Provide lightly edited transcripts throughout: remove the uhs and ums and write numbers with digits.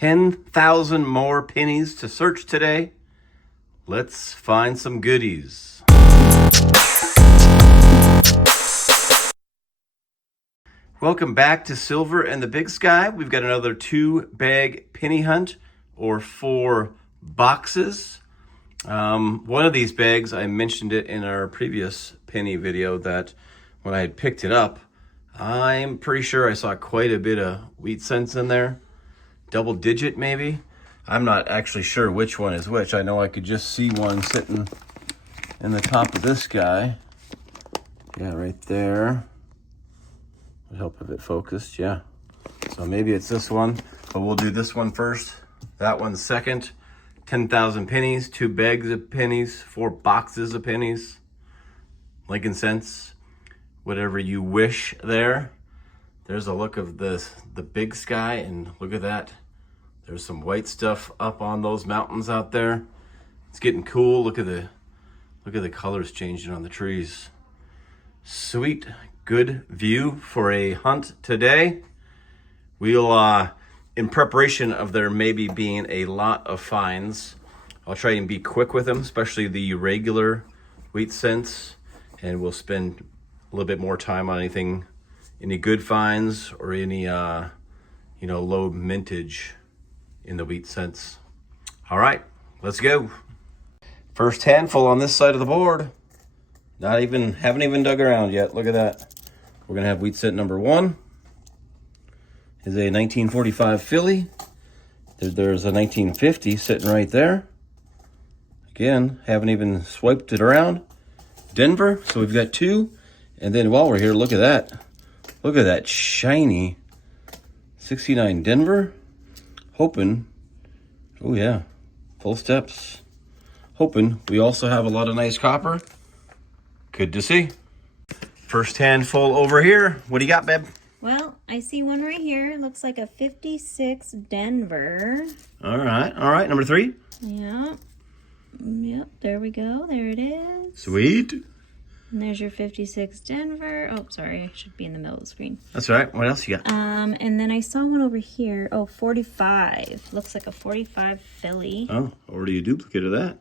10,000 more pennies to search today. Let's find some goodies. Welcome back to Silver and the Big Sky. We've got another 2-bag penny hunt, or 4 boxes. One of these bags, I mentioned it in our previous penny video, that when I had picked it up, I'm pretty sure I saw quite a bit of wheat cents in there. Double digit maybe. I'm not actually sure which one is which. I know I could just see one sitting in the top of this guy. Yeah, right there. Would help if it focused, yeah. So maybe it's this one, but we'll do this one first. That one's second. 10,000 pennies, 2 bags of pennies, 4 boxes of pennies. Lincoln cents, whatever you wish there. There's a look of the big sky, and look at that. There's some white stuff up on those mountains out there. It's getting cool. Look at the colors changing on the trees. Sweet, good view for a hunt today. We'll, in preparation of there maybe being a lot of finds, I'll try and be quick with them, especially the regular wheat cents, and we'll spend a little bit more time on any good finds or any, low mintage in the wheat cents. All right, let's go. First handful on this side of the board. Haven't even dug around yet. Look at that. We're gonna have wheat cent number 1. Is a 1945 Philly. There's a 1950 sitting right there. Again, haven't even swiped it around. Denver, so we've got 2. And then while we're here, look at that. Look at that shiny 69 Denver. Hoping, oh yeah, full steps. Hoping we also have a lot of nice copper. Good to see. First handful over here. What do you got, babe? Well, I see one right here. It looks like a 56 Denver. All right. Number 3. Yep, there we go. There it is. Sweet. And there's your 56 Denver. Oh, sorry. I should be in the middle of the screen. That's all right. What else you got? And then I saw one over here. Oh, 45. Looks like a 45 Philly. Oh, already a duplicate of that.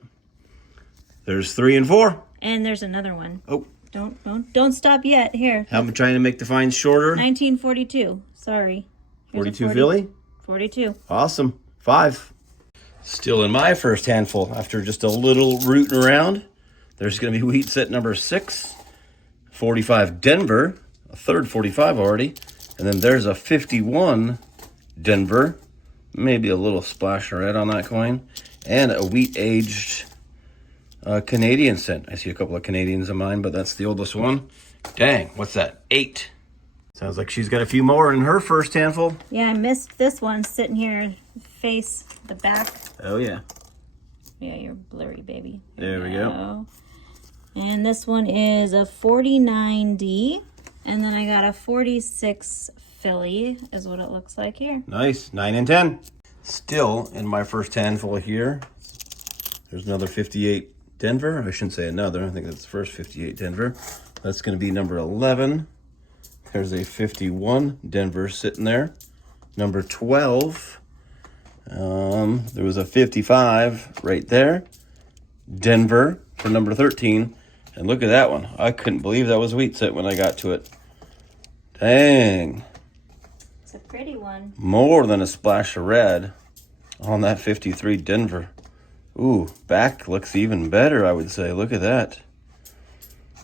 There's 3 and 4. And there's another one. Oh. Don't stop yet. Here. I'm trying to make the finds shorter. 1942. Sorry. Here's 42 Philly? 42. Awesome. 5. Still in my first handful after just a little rooting around. There's going to be wheat cent number 6. 45 Denver. A third 45 already. And then there's a 51 Denver. Maybe a little splash of red on that coin. And a wheat-aged Canadian cent. I see a couple of Canadians in mine, but that's the oldest one. Dang, what's that? 8. Sounds like she's got a few more in her first handful. Yeah, I missed this one sitting here, face the back. Oh, yeah. Yeah, you're blurry, baby. There we go. And this one is a 49D. And then I got a 46 Philly, is what it looks like here. Nice. 9 and 10. Still in my first handful here. There's another 58 Denver. I shouldn't say another. I think that's the first 58 Denver. That's going to be number 11. There's a 51 Denver sitting there. Number 12. There was a 55 right there. Denver for number 13. And look at that one. I couldn't believe that was wheat cent when I got to it. Dang. It's a pretty one. More than a splash of red on that 53 Denver. Ooh, back looks even better, I would say. Look at that.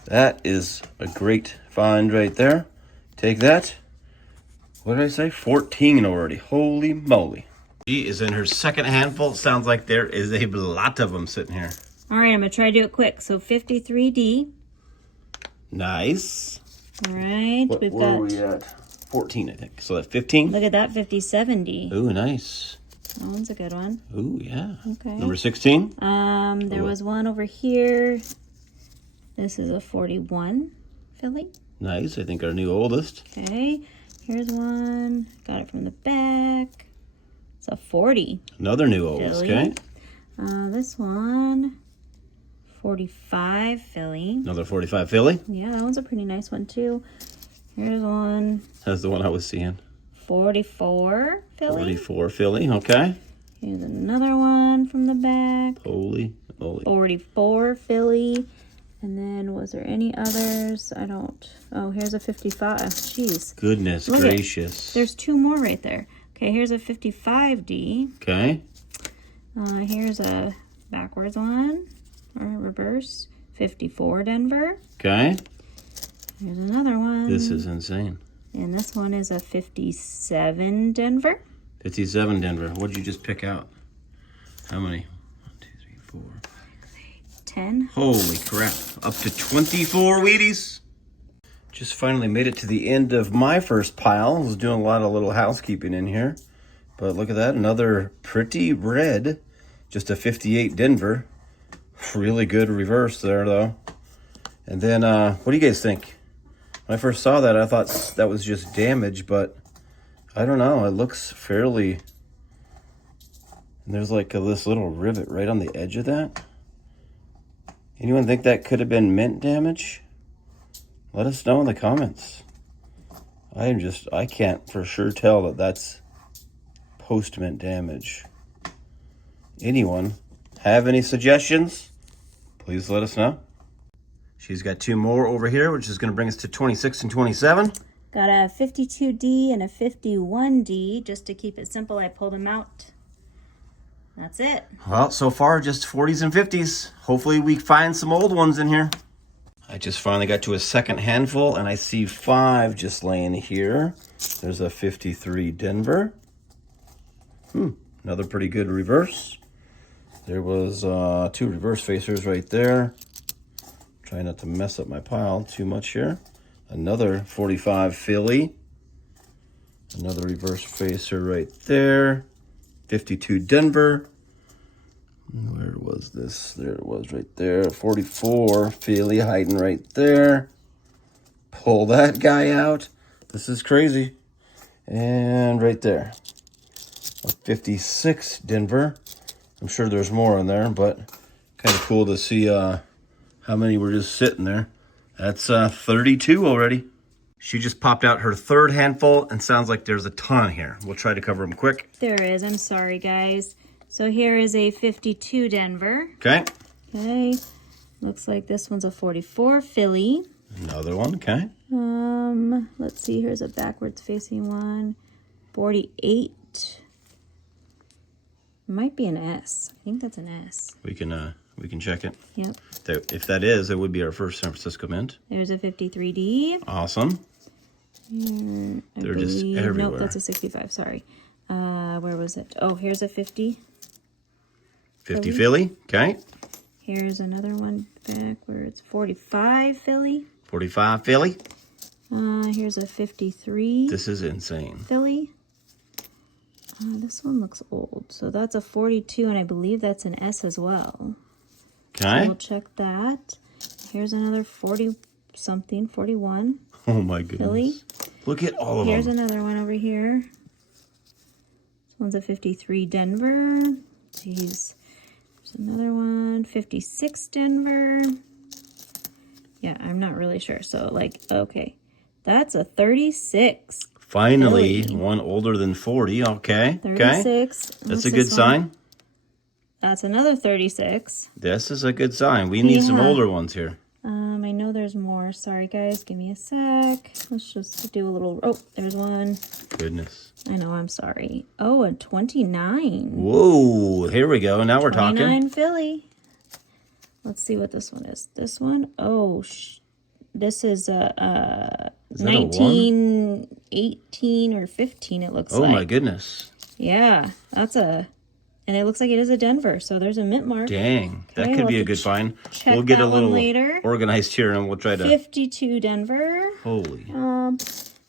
That is a great find right there. Take that. What did I say? 14 already. Holy moly. She is in her second handful. Sounds like there is a lot of them sitting here. All right, I'm going to try to do it quick. So 53D. Nice. All right. Where are we at? 14, I think. So that 15. Look at that 57D. Ooh, nice. That one's a good one. Ooh, yeah. Okay. Number 16. There was one over here. This is a 41 Philly. Nice. I think our new oldest. Okay. Here's one. Got it from the back. It's a 40. Another new oldest, Philly. okay. This one, 45 Philly. Another 45 Philly. Yeah, that one's a pretty nice one too. Here's one. That's the one I was seeing. 44 Philly. 44 Philly, okay. Here's another one from the back. Holy. 44 Philly. And then was there any others? I don't. Oh, here's a 55. Jeez. Goodness gracious. There's two more right there. Okay, here's a 55D. Okay. Here's a backwards one, or reverse. 54 Denver. Okay. Here's another one. This is insane. And this one is a 57 Denver. 57 Denver. What did you just pick out? How many? 1, 2, 3, 4. 10. Holy crap. Up to 24 Wheaties. Just finally made it to the end of my first pile. I was doing a lot of little housekeeping in here. But look at that. Another pretty red. Just a 58 Denver. Really good reverse there, though. And then, what do you guys think? When I first saw that, I thought that was just damage, but I don't know. It looks fairly... And there's like this little rivet right on the edge of that. Anyone think that could have been mint damage? Let us know in the comments. I can't for sure tell that that's post-mint damage. Anyone have any suggestions? Please let us know. She's got two more over here, which is going to bring us to 26 and 27. Got a 52D and a 51D. Just to keep it simple, I pulled them out. That's it. Well, so far, just 40s and 50s. Hopefully we find some old ones in here. I just finally got to a second handful, and I see 5 just laying here. There's a 53 Denver. Another pretty good reverse. There was 2 reverse facers right there. Try not to mess up my pile too much here. Another 45 Philly. Another reverse facer right there. 52 Denver. Where was this? There it was right there. 44 Philly hiding right there. Pull that guy out. This is crazy. And right there. A 56 Denver. I'm sure there's more in there, but kind of cool to see how many were just sitting there. That's 32 already. She just popped out her third handful, and sounds like there's a ton here. We'll try to cover them quick. There is. I'm sorry, guys. So here is a 52 Denver. Okay. Okay. Looks like this one's a 44 Philly. Another one. Okay. Let's see. Here's a backwards facing one. 48. Might be an S. I think that's an S. We can check it. Yep. If that is, it would be our first San Francisco mint. There's a 53D. Awesome. They're just everywhere. Nope, that's a 65. Sorry. Where was it? Oh, here's a 50. 50 Philly. Okay. Here's another one back where it's 45 Philly. 45 Philly. Here's a 53. This is insane. Philly. This one looks old. So that's a 42, and I believe that's an S as well. Okay. So we'll check that. Here's another 40-something, 41. Oh my goodness. Philly. Look at all of Here's them. another one over here. This one's a 53 Denver. Jeez. There's another one. 56 Denver. Yeah, I'm not really sure. So, like, okay. That's a 36. Finally, Philly. one older than 40. Okay. 36. Okay. That's a good sign. That's another 36. This is a good sign. We need some older ones here. I know there's more. Sorry, guys. Give me a sec. Let's just do a little... Oh, there's one. Goodness. I know. I'm sorry. Oh, a 29. Whoa. Here we go. Now we're 29 talking. Philly. Let's see what this one is. This one? Oh, this is a 1918 or 15, it looks like. Oh, my goodness. Yeah, that's a... And it looks like it is a Denver, so there's a mint mark. Dang. Okay, That could be a good find. Check We'll get that a little one later. organized here, and we'll try to... 52 Denver. Holy.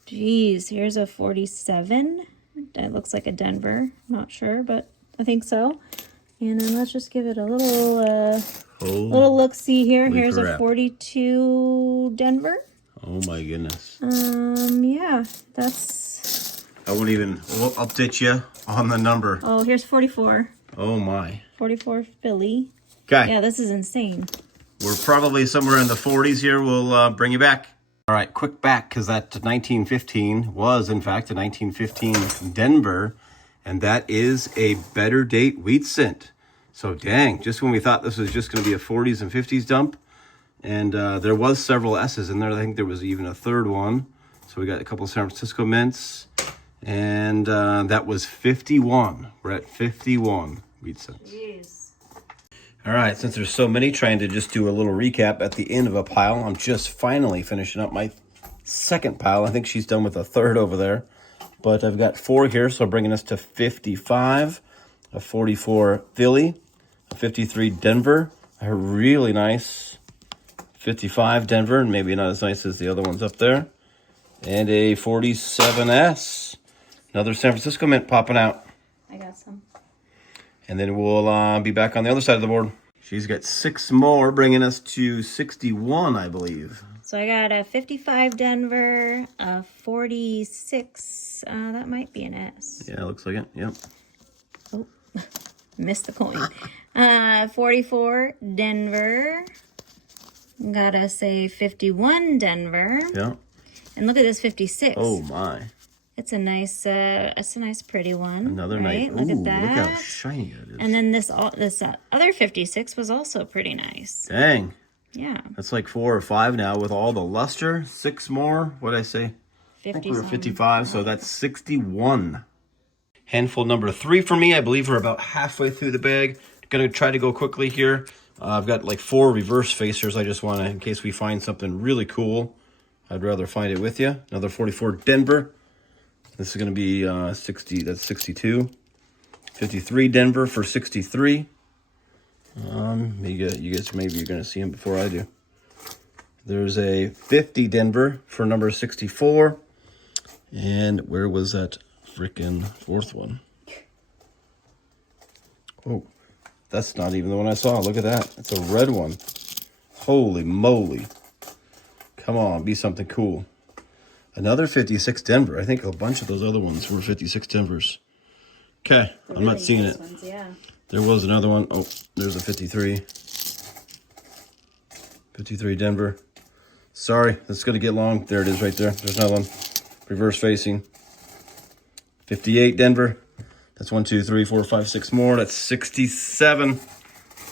Geez, here's a 47. That looks like a Denver. Not sure, but I think so. And then let's just give it a little look-see here. Here's a 42 Denver. Oh my goodness. Yeah, that's... We'll update you on the number. Oh, here's 44. Oh my. 44 Philly. Okay. Yeah, this is insane. We're probably somewhere in the 40s here. We'll bring you back. All right, quick back, because that 1915 was, in fact, a 1915 Denver, and that is a better date wheat cent. So, dang, just when we thought this was just going to be a 40s and 50s dump, and there was several S's in there. I think there was even a third one. So we got a couple of San Francisco mints, and that was 51. We're at 51 wheat cents. Jeez. All right, since there's so many, trying to just do a little recap at the end of a pile. I'm just finally finishing up my second pile. I think she's done with a third over there. But I've got 4 here, so bringing us to 55. A 44 Philly. A 53 Denver. A really nice 55 Denver, and maybe not as nice as the other ones up there. And a 47S. Another San Francisco mint popping out. I got some. And then we'll be back on the other side of the board. She's got 6 more, bringing us to 61, I believe. So I got a 55 Denver, a 46, that might be an S. Yeah, it looks like it, yep. Oh, missed the coin. 44 Denver. Got us a 51 Denver. Yeah. And look at this 56. Oh, my. It's a nice pretty one. Another right? nice. Look at that. Look how shiny it is. And then this other 56 was also pretty nice. Dang. Yeah. That's like 4 or 5 now with all the luster. 6 more. What'd I say? 50 I think we were 55, so that's 61. Handful number 3 for me. I believe we're about halfway through the bag. Gonna try to go quickly here. I've got like 4 reverse facers. I just want to, in case we find something really cool, I'd rather find it with you. Another 44 Denver. This is going to be 60, that's 62. 53 Denver for 63. You guys maybe you're going to see him before I do. There's a 50 Denver for number 64. And where was that freaking 4th one? Oh, that's not even the one I saw. Look at that. It's a red one. Holy moly. Come on, be something cool. Another 56 Denver. I think a bunch of those other ones were 56 Denvers. Okay, I'm not seeing it. Ones, yeah. There was another one. Oh, there's a 53. 53 Denver. Sorry, that's going to get long. There it is right there. There's another one. Reverse facing. 58 Denver. That's 1, 2, 3, 4, 5, 6 more. That's 67.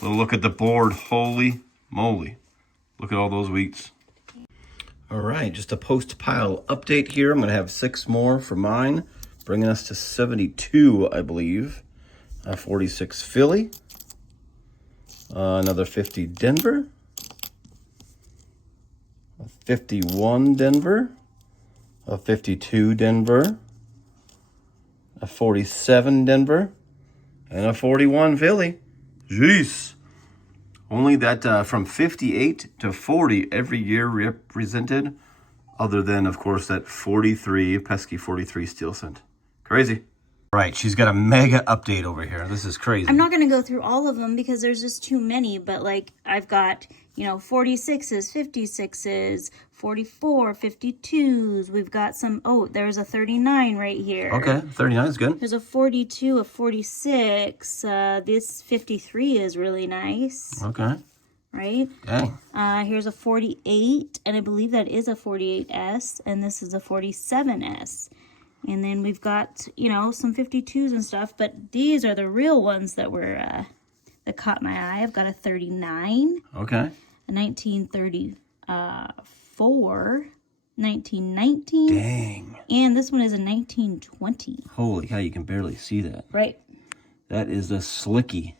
So look at the board. Holy moly. Look at all those wheats. All right, just a post-pile update here. I'm going to have 6 more for mine, bringing us to 72, I believe. 46 Philly. Another 50 Denver. A 51 Denver. A 52 Denver. A 47 Denver. And a 41 Philly. Jeez. Only that from 58 to 40 every year represented, other than, of course, that 43, pesky 43 steel cent. Crazy. Right, she's got a mega update over here. This is crazy. I'm not going to go through all of them because there's just too many, but like I've got, 46s, 56s, 44, 52s. We've got some, there's a 39 right here. Okay, 39 is good. There's a 42, a 46. This 53 is really nice. Okay. Right? Dang. Here's a 48, and I believe that is a 48S, and this is a 47S. And then we've got, some 52s and stuff, but these are the real ones that were, that caught my eye. I've got a 39. Okay. A 1934, 1919. Dang. And this one is a 1920. Holy cow, you can barely see that. Right. That is a slicky.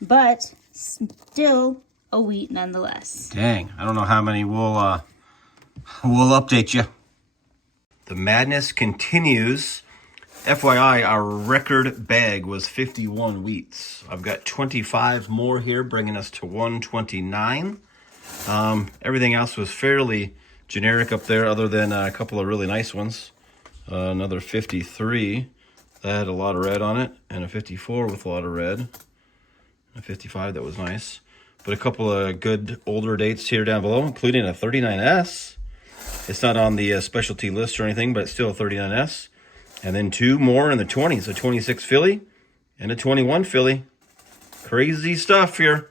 But still a wheat nonetheless. Dang. I don't know how many we'll update you. The madness continues. FYI, our record bag was 51 wheats. I've got 25 more here, bringing us to 129. Everything else was fairly generic up there, other than a couple of really nice ones. Another 53 that had a lot of red on it, and a 54 with a lot of red. A 55 that was nice. But a couple of good older dates here down below, including a 39S. It's not on the specialty list or anything, but it's still a 39S. And then 2 more in the 20s, a 26 Philly and a 21 Philly. Crazy stuff here.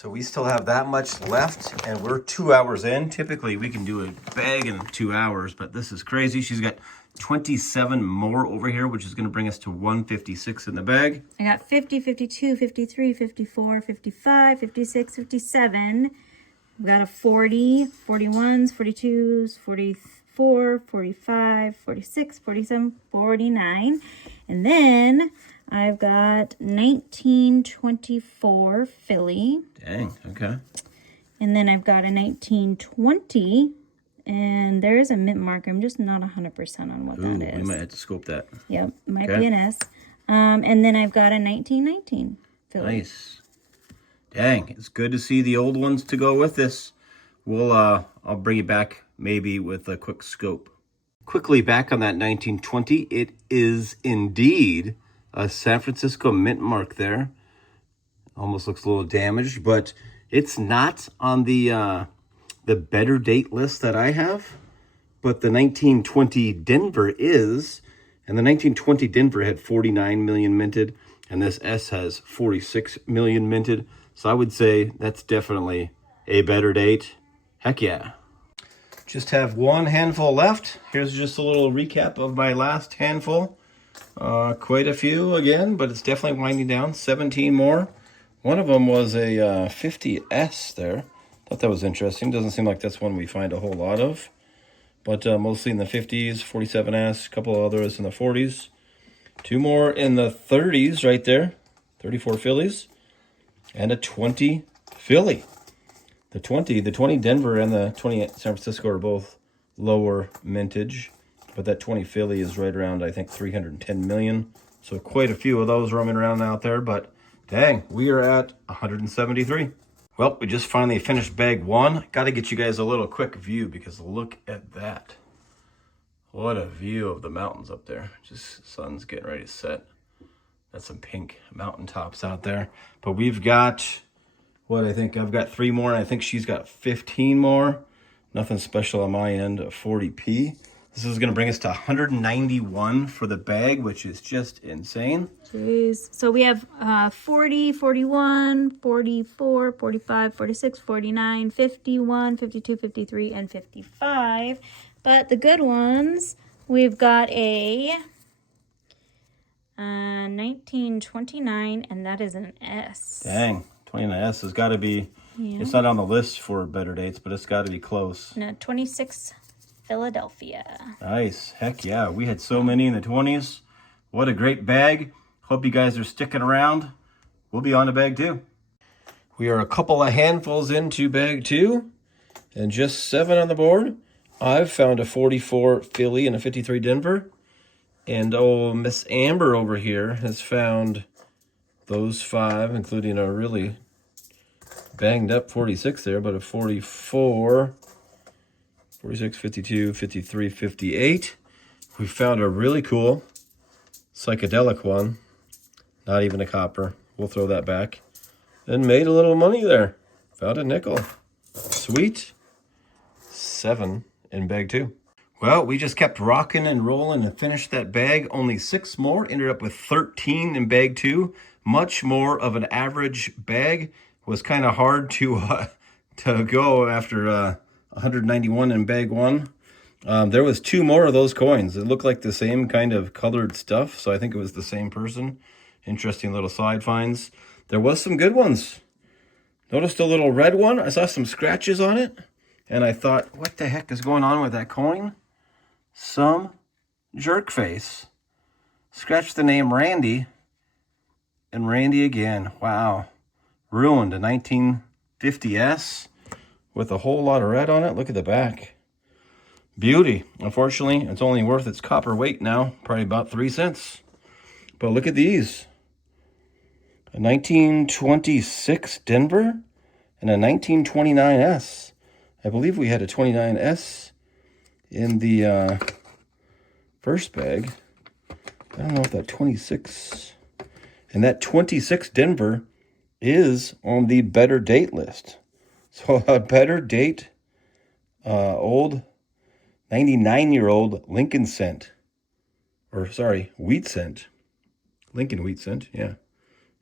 So we still have that much left, and we're 2 hours in. Typically, we can do a bag in 2 hours, but this is crazy. She's got 27 more over here, which is going to bring us to 156 in the bag. I got 50, 52, 53, 54, 55, 56, 57. We got a 40, 41s, 42s, 44, 45, 46, 47, 49. And then I've got 1924 Philly. Dang, okay. And then I've got a 1920. And there is a mint mark. I'm just not 100% on what that is. We might have to scope that. Yep, might be an S. And then I've got a 1919 Philly. Nice. Dang, it's good to see the old ones to go with this. We'll I'll bring you back maybe with a quick scope. Quickly back on that 1920, it is indeed a San Francisco mint mark there. Almost looks a little damaged, but it's not on the better date list that I have. But the 1920 Denver is, and the 1920 Denver had 49 million minted, and this S has 46 million minted. So I would say that's definitely a better date. Heck yeah. Just have one handful left. Here's just a little recap of my last handful. Quite a few again, but it's definitely winding down. 17 more. One of them was a 50S there. Thought that was interesting. Doesn't seem like that's one we find a whole lot of. But mostly in the 50s, 47S, a couple of others in the 40s. Two more in the 30s right there. 34 Phillies. And a 20 Philly. The 20 Denver and the 20 San Francisco are both lower mintage. But that 20 Philly is right around, I think, 310 million. So quite a few of those roaming around out there. But dang, we are at 173. Well, we just finally finished bag one. Got to get you guys a little quick view because look at that. What a view of the mountains up there. Just sun's getting ready to set. That's some pink mountaintops out there. But we've got, what I think, I've got 3 more, and I think she's got 15 more. Nothing special on my end, 40p. This is going to bring us to 191 for the bag, which is just insane. Jeez. So we have 40, 41, 44, 45, 46, 49, 51, 52, 53, and 55. But the good ones, we've got a 1929, and that is an S. Dang, 29S has got to be, it's not on the list for better dates, but it's got to be close. No, 26 Philadelphia. Nice. Heck yeah. We had so many in the 20s. What a great bag. Hope you guys are sticking around. We'll be on to bag 2. We are a couple of handfuls into bag 2 and just 7 on the board. I've found a 44 Philly and a 53 Denver. And oh, Miss Amber over here has found those 5, including a really banged up 46 there, but a 44, 46, 52, 53, 58. We found a really cool psychedelic one. Not even a copper. We'll throw that back. And made a little money there. Found a nickel. Sweet. 7 in bag 2. Well, we just kept rocking and rolling and finished that bag. Only 6 more. Ended up with 13 in bag 2. Much more of an average bag. Was kind of hard to go after 191 in bag 1. There was 2 more of those coins. It looked like the same kind of colored stuff, so I think it was the same person. Interesting little side finds. There was some good ones. Noticed a little red one. I saw some scratches on it, and I thought, what the heck is going on with that coin? Some jerk face. Scratched the name Randy, and Randy again. Wow. Ruined a 1950S with a whole lot of red on it. Look at the back. Beauty. Unfortunately, it's only worth its copper weight now, probably about 3 cents. But look at these. A 1926 Denver and a 1929S. I believe we had a 29S in the first bag. I don't know if that 26... And that 26 Denver is on the better date list. So a better date, old 99-year-old Lincoln cent. Or sorry, wheat cent. Lincoln wheat cent, yeah.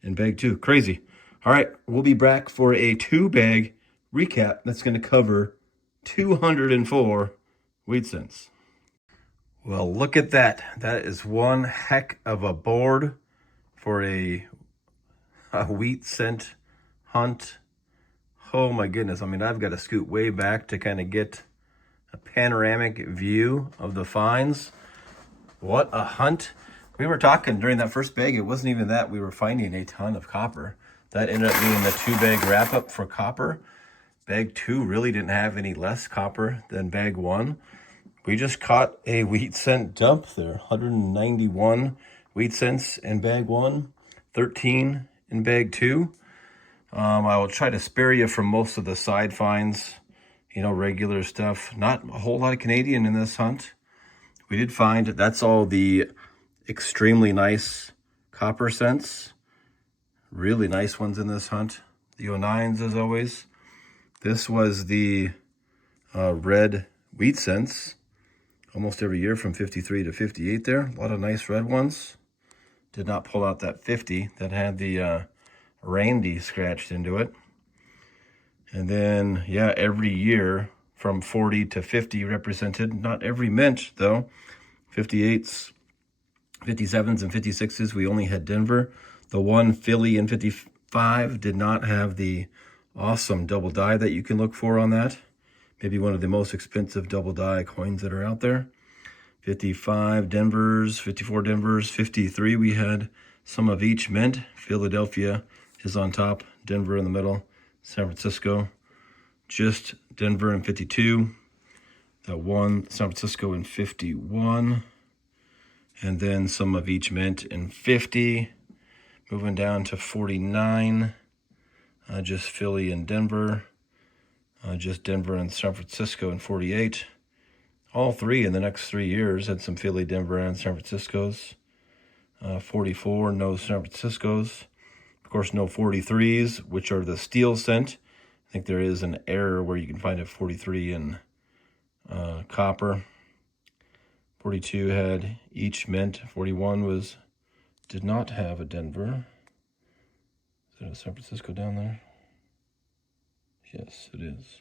In bag 2. Crazy. All right, we'll be back for a 2-bag recap that's going to cover 204 wheat cents. Well, look at that. That is one heck of a board for a wheat cent hunt. Oh my goodness. I mean, I've got to scoot way back to kind of get a panoramic view of the finds. What a hunt. We were talking during that first bag, it wasn't even that we were finding a ton of copper. That ended up being the 2-bag wrap up for copper. Bag 2 really didn't have any less copper than bag 1. We just caught a wheat cent dump there. 191 wheat cents in bag 1, 13 in bag 2. I will try to spare you from most of the side finds, you know, regular stuff. Not a whole lot of Canadian in this hunt. We did find that's all the extremely nice copper cents. Really nice ones in this hunt. The 09s as always. This was the red wheat cents. Almost every year from 53 to 58 there. A lot of nice red ones. Did not pull out that 50 that had the Randy scratched into it. And then, yeah, every year from 40 to 50 represented. Not every mint, though. 58s, 57s, and 56s, we only had Denver. The one Philly in 55 did not have the awesome double die that you can look for on that. Maybe one of the most expensive double die coins that are out there. 55 Denvers, 54 Denvers, 53 we had some of each mint. Philadelphia is on top, Denver in the middle, San Francisco, just Denver in 52. That one San Francisco in 51. And then some of each mint in 50. Moving down to 49, just Philly and Denver. Just Denver and San Francisco in 48. All three in the next 3 years had some Philly, Denver, and San Franciscos. 44, no San Franciscos. Of course, no 43s, which are the steel cent. I think there is an error where you can find a 43 in copper. 42 had each mint. 41 did not have a Denver. Is there a San Francisco down there? Yes, it is.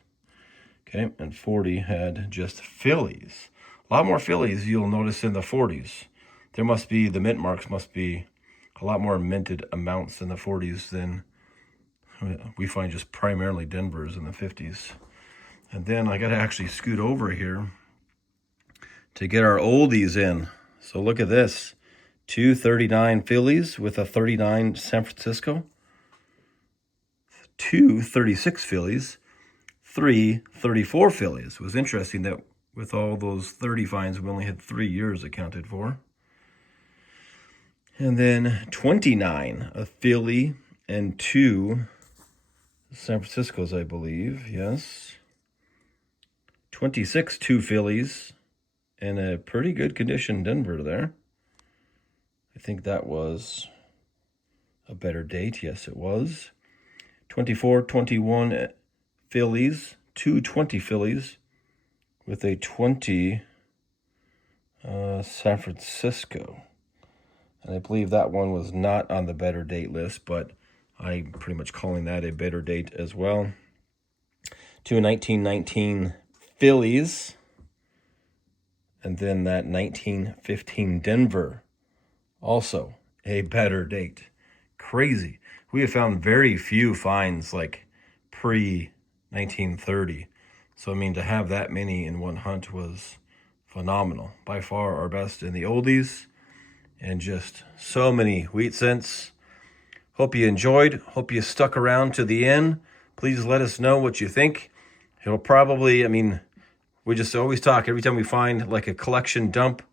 Okay, and 40 had just Phillies. A lot more Phillies you'll notice in the 40s. There must be, the mint marks must be a lot more minted amounts in the 40s than we find just primarily Denvers in the 50s. And then I got to actually scoot over here to get our oldies in. So look at this. 239 Phillies with a 39 San Francisco. 2 36 Phillies. 3 34 Phillies. It was interesting that with all those 30 finds, we only had 3 years accounted for. And then 29, a Philly and 2 San Franciscos, I believe. Yes. 26, 2 Phillies and a pretty good condition Denver there. I think that was a better date. Yes, it was. 24, 21 Phillies, 220 Phillies with a 20 San Francisco. And I believe that one was not on the better date list, but I'm pretty much calling that a better date as well. 2 1919 Phillies. And then that 1915 Denver. Also a better date. Crazy. We have found very few finds like pre-1930. So, I mean, to have that many in one hunt was phenomenal. By far our best in the oldies. And just so many wheat cents. Hope you enjoyed. Hope you stuck around to the end. Please let us know what you think. It'll probably, I mean, we just always talk every time we find like a collection dump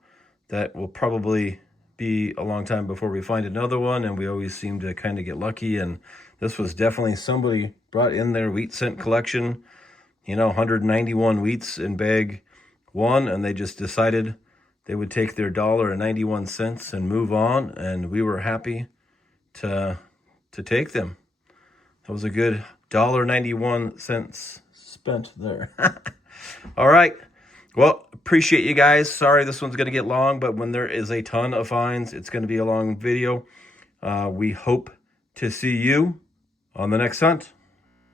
that will probably be a long time before we find another one, and we always seem to kind of get lucky. And this was definitely somebody brought in their wheat cent collection, you know, 191 wheats in bag 1, and they just decided they would take their $1.91 and move on, and we were happy to take them. That was a good $1.91 spent there. All right. Well, appreciate you guys. Sorry this one's going to get long, but when there is a ton of finds, it's going to be a long video. We hope to see you on the next hunt.